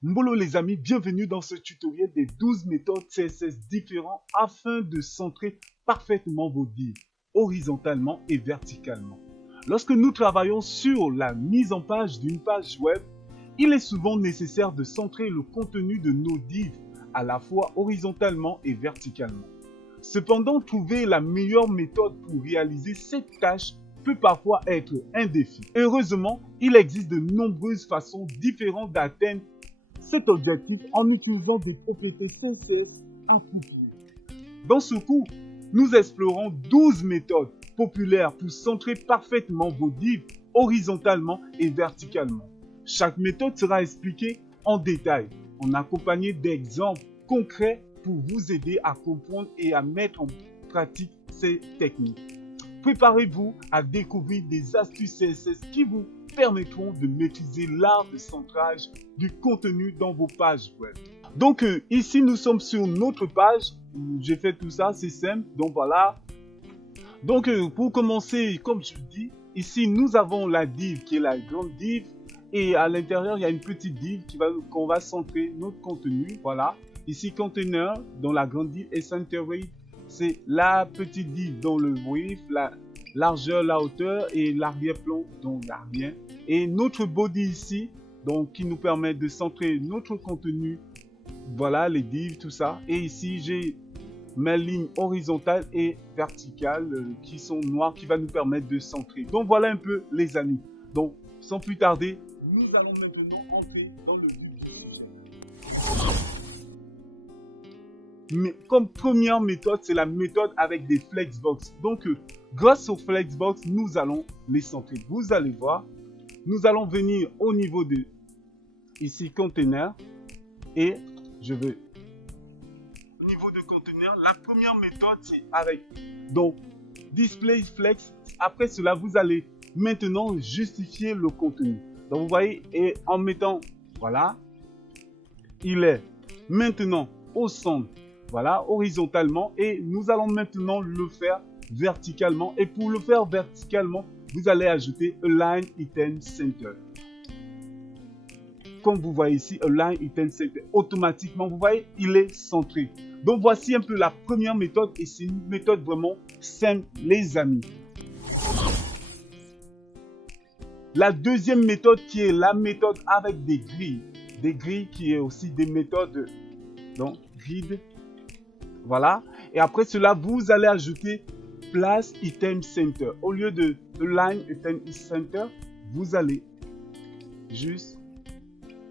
Mbolo les amis, bienvenue dans ce tutoriel des 12 méthodes CSS différentes afin de centrer parfaitement vos divs, horizontalement et verticalement. Lorsque nous travaillons sur la mise en page d'une page web, il est souvent nécessaire de centrer le contenu de nos divs à la fois horizontalement et verticalement. Cependant, trouver la meilleure méthode pour réaliser cette tâche peut parfois être un défi. Heureusement, il existe de nombreuses façons différentes d'atteindre cet objectif en utilisant des propriétés CSS appropriées. Dans ce cours, nous explorons 12 méthodes populaires pour centrer parfaitement vos divs horizontalement et verticalement. Chaque méthode sera expliquée en détail, en accompagné d'exemples concrets pour vous aider à comprendre et à mettre en pratique ces techniques. Préparez-vous à découvrir des astuces CSS qui vous permettront de maîtriser l'art de centrage du contenu dans vos pages web. Donc ici, nous sommes sur notre page. J'ai fait tout ça, c'est simple. Donc voilà. Donc pour commencer, comme je dis, ici, nous avons la div qui est la grande div. Et à l'intérieur, il y a une petite div qu'on va centrer notre contenu. Voilà. Ici, container dans la grande div et center weight. C'est la petite div dans le brief, la largeur, la hauteur et l'arrière-plan, donc il n'y a rien. Et notre body ici, donc qui nous permet de centrer notre contenu. Voilà les divs, tout ça. Et ici, j'ai mes lignes horizontales et verticales qui sont noires, qui va nous permettre de centrer. Donc voilà un peu les amis. Donc sans plus tarder, nous allons maintenant entrer dans le vif du sujet. Mais comme première méthode, c'est la méthode avec des flexbox. Donc, grâce aux flexbox, nous allons les centrer. Vous allez voir, nous allons venir au niveau de, ici, container. Et je veux, au niveau de container, la première méthode, c'est avec, donc, display flex. Après cela, vous allez maintenant justifier le contenu. Donc, vous voyez, et en mettant, voilà, il est maintenant au centre. Voilà, horizontalement. Et nous allons maintenant le faire verticalement. Et pour le faire verticalement, vous allez ajouter Align Item Center. Comme vous voyez ici, Align Item Center. Automatiquement, vous voyez, il est centré. Donc, voici un peu la première méthode. Et c'est une méthode vraiment simple, les amis. La deuxième méthode qui est la méthode avec des grilles. Des grilles qui est aussi des méthodes, donc, grid. Voilà. Et après cela, vous allez ajouter Place Item Center. Au lieu de Line Item Center, vous allez juste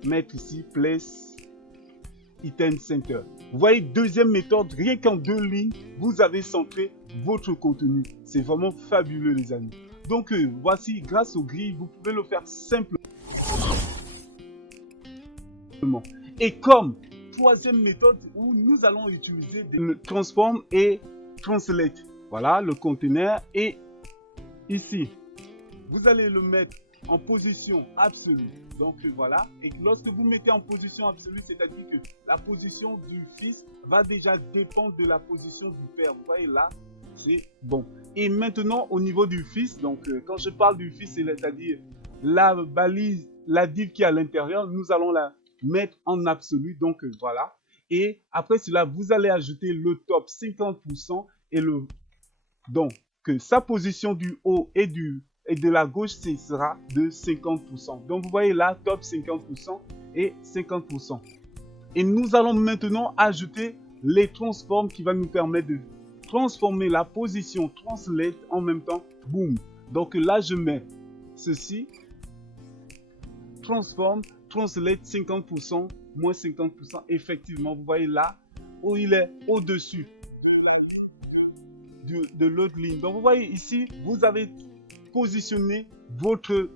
mettre ici Place Item Center. Vous voyez, deuxième méthode, rien qu'en 2 lignes, vous avez centré votre contenu. C'est vraiment fabuleux, les amis. Donc, voici, grâce aux grilles, vous pouvez le faire simplement. Et comme troisième méthode où nous allons utiliser le transform et translate. Voilà le conteneur et ici, vous allez le mettre en position absolue. Donc voilà, et lorsque vous mettez en position absolue, c'est-à-dire que la position du fils va déjà dépendre de la position du père. Vous voyez là, c'est bon. Et maintenant au niveau du fils, donc quand je parle du fils, c'est-à-dire la balise, la div qui est à l'intérieur, nous allons la mettre en absolu, donc voilà. Et après cela, vous allez ajouter le top 50% et le donc sa position du haut et de la gauche, ce sera de 50%. Donc vous voyez là, top 50% et 50%. Et nous allons maintenant ajouter les transforms qui va nous permettre de transformer la position translate en même temps. Boom. Donc là, je mets ceci. Transform, translate 50%, moins 50%. Effectivement, vous voyez là où il est au-dessus de l'autre ligne. Donc, vous voyez ici, vous avez positionné votre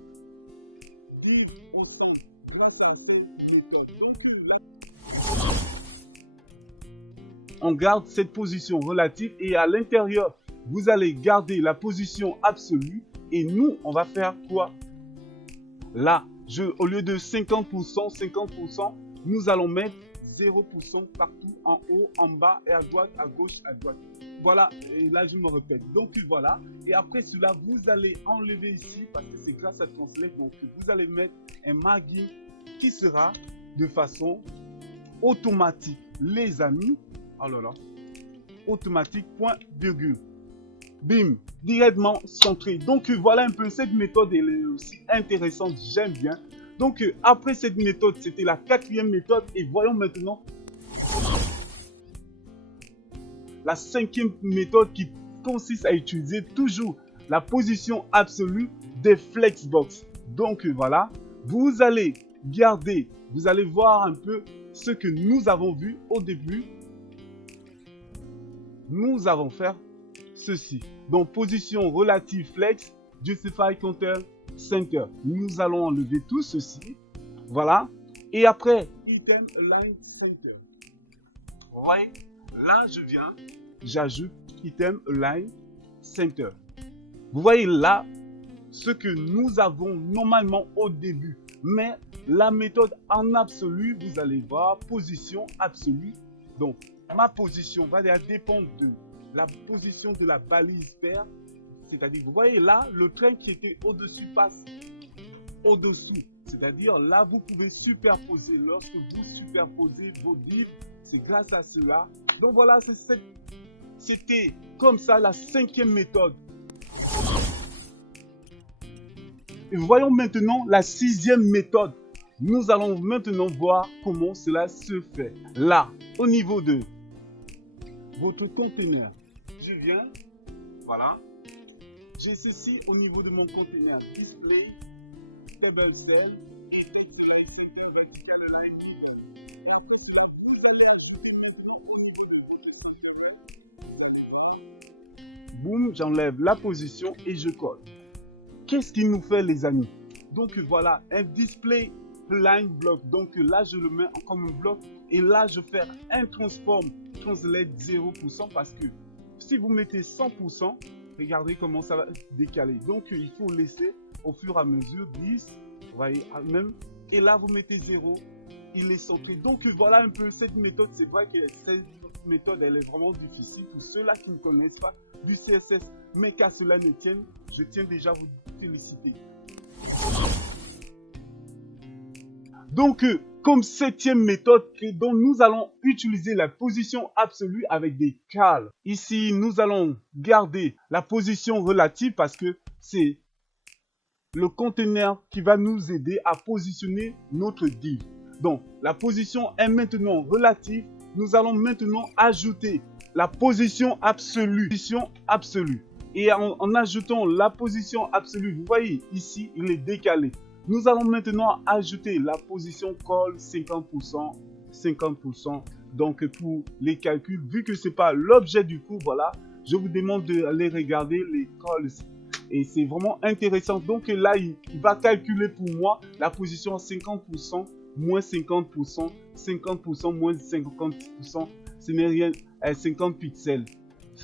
on garde cette position relative et à l'intérieur, vous allez garder la position absolue et nous, on va faire quoi? Là, au lieu de 50%, 50%, nous allons mettre 0% partout, en haut, en bas, et à droite, à gauche, à droite. Voilà, et là je me répète. Donc voilà, et après cela, vous allez enlever ici, parce que c'est grâce à Translate, donc vous allez mettre un margin qui sera de façon automatique, les amis. Oh là là, automatique, point, virgule. Bim, directement centré. Donc voilà un peu, cette méthode elle est aussi intéressante, j'aime bien. Donc après cette méthode, c'était la quatrième méthode et voyons maintenant la cinquième méthode qui consiste à utiliser toujours la position absolue des flexbox. Donc voilà, vous allez garder, vous allez voir un peu ce que nous avons vu au début. Nous allons faire ceci. Donc position relative flex, justify counter center. Nous allons enlever tout ceci. Voilà. Et après, item align center. Vous voyez, là je viens, j'ajoute item align center. Vous voyez là ce que nous avons normalement au début. Mais la méthode en absolu, vous allez voir, position absolue. Donc, ma position va dépendre de la position de la balise paire. C'est-à-dire, vous voyez là, le train qui était au-dessus passe au-dessous. C'est-à-dire, là, vous pouvez superposer. Lorsque vous superposez vos divs, c'est grâce à cela. Donc voilà, c'était comme ça la cinquième méthode. Et voyons maintenant la sixième méthode. Nous allons maintenant voir comment cela se fait. Là, au niveau de votre conteneur, je viens, voilà. J'ai ceci au niveau de mon conteneur. Display, table cell. Boum, j'enlève la position et je colle. Qu'est-ce qu'il nous fait les amis? Donc voilà, un display line block. Donc là, je le mets comme un bloc. Et là, je fais un transform translate 0% parce que si vous mettez 100%, regardez comment ça va décaler. Donc il faut laisser au fur et à mesure 10, vous voyez, même. Et là, vous mettez 0, il est centré. Donc voilà un peu cette méthode. C'est vrai que cette méthode, elle est vraiment difficile. Pour ceux-là qui ne connaissent pas du CSS, mais qu'à cela ne tienne, je tiens déjà à vous féliciter. Donc, comme septième méthode, dont nous allons utiliser la position absolue avec des cales. Ici, nous allons garder la position relative parce que c'est le conteneur qui va nous aider à positionner notre div. Donc, la position est maintenant relative. Nous allons maintenant ajouter la position absolue. Et en ajoutant la position absolue, vous voyez ici, il est décalé. Nous allons maintenant ajouter la position call 50%, 50%. Donc pour les calculs, vu que ce n'est pas l'objet du cours, voilà, je vous demande d'aller regarder les calls. Et c'est vraiment intéressant. Donc là, il va calculer pour moi la position 50%, moins 50%, 50%, moins 50%. Ce n'est rien, 50 pixels.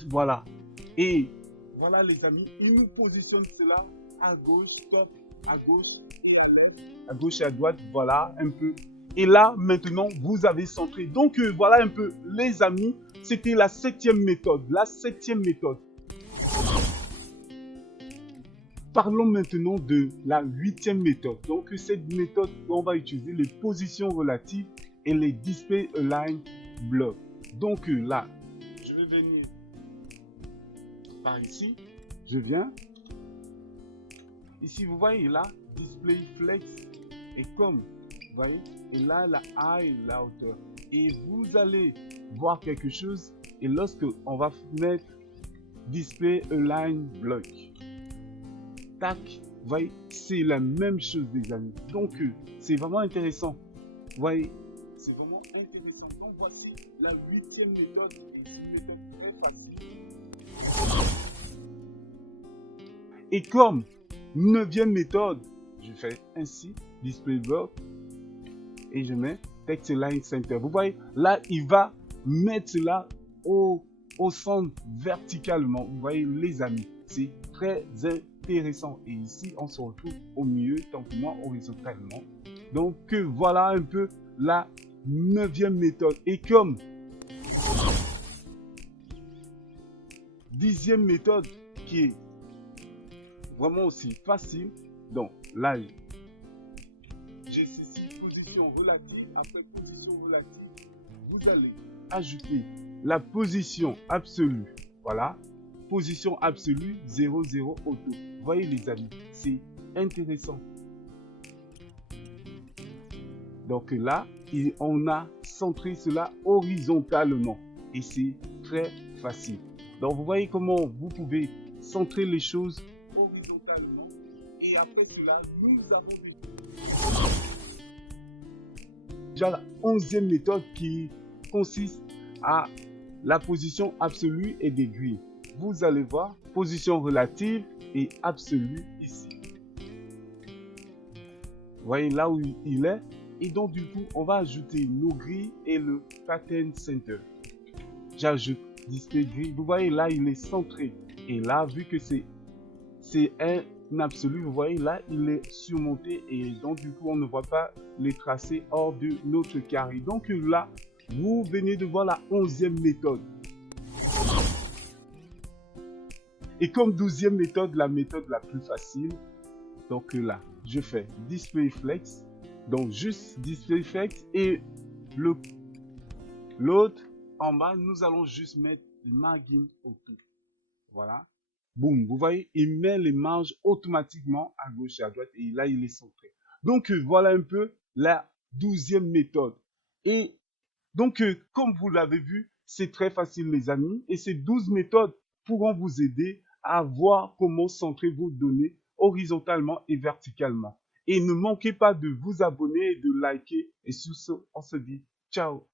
Voilà. Et voilà les amis, il nous positionne cela à gauche, top, à gauche et à gauche et à droite, voilà un peu. Et là, maintenant, vous avez centré. Donc, voilà un peu, les amis, c'était la septième méthode. Parlons maintenant de la huitième méthode. Donc, cette méthode, on va utiliser les positions relatives et les display align blocs. Donc, là, je vais venir par ici. Je viens. Ici, vous voyez là, display flex. Et comme, vous voyez, et là, la high, la hauteur. Et vous allez voir quelque chose. Et lorsque on va mettre display align block. Tac, vous voyez, c'est la même chose les amis. Donc, c'est vraiment intéressant. Vous voyez, c'est vraiment intéressant. Donc, voici la huitième méthode. C'est une méthode très facile. Et comme neuvième méthode, je fais ainsi, display block, et je mets text align center. Vous voyez, là, il va mettre cela au centre verticalement. Vous voyez, les amis, c'est très intéressant. Et ici, on se retrouve au milieu, simplement horizontalement. Donc, voilà un peu la neuvième méthode. Et comme dixième méthode qui est vraiment aussi facile. Donc là, j'ai ceci, position relative. relative, après position relative, vous allez ajouter la position absolue. Voilà. Position absolue 0, 0 auto. Voyez les amis, c'est intéressant. Donc là, on a centré cela horizontalement et c'est très facile. Donc vous voyez comment vous pouvez centrer les choses horizontalement et après cela, nous avons déjà la 11e méthode qui consiste à la position absolue et des grilles. Vous allez voir position relative et absolue ici. Vous voyez là où il est. Et donc du coup, on va ajouter nos grilles et le pattern center. J'ajoute display grille. Vous voyez là, il est centré. Et là, vu que c'est un absolu, vous voyez là, il est surmonté. Et donc du coup, on ne voit pas les tracés hors de notre carré. Donc là, vous venez de voir la 11e méthode. Et comme 12e méthode, la méthode la plus facile. Donc là, je fais display flex. Donc juste display flex et l'autre en bas, nous allons juste mettre le margin autour. Voilà. Boum, vous voyez, il met les marges automatiquement à gauche et à droite et là, il est centré. Donc voilà un peu la 12e méthode. Et donc, comme vous l'avez vu, c'est très facile les amis et ces 12 méthodes pourront vous aider à voir comment centrer vos données horizontalement et verticalement. Et ne manquez pas de vous abonner et de liker. Et sur ce, on se dit ciao.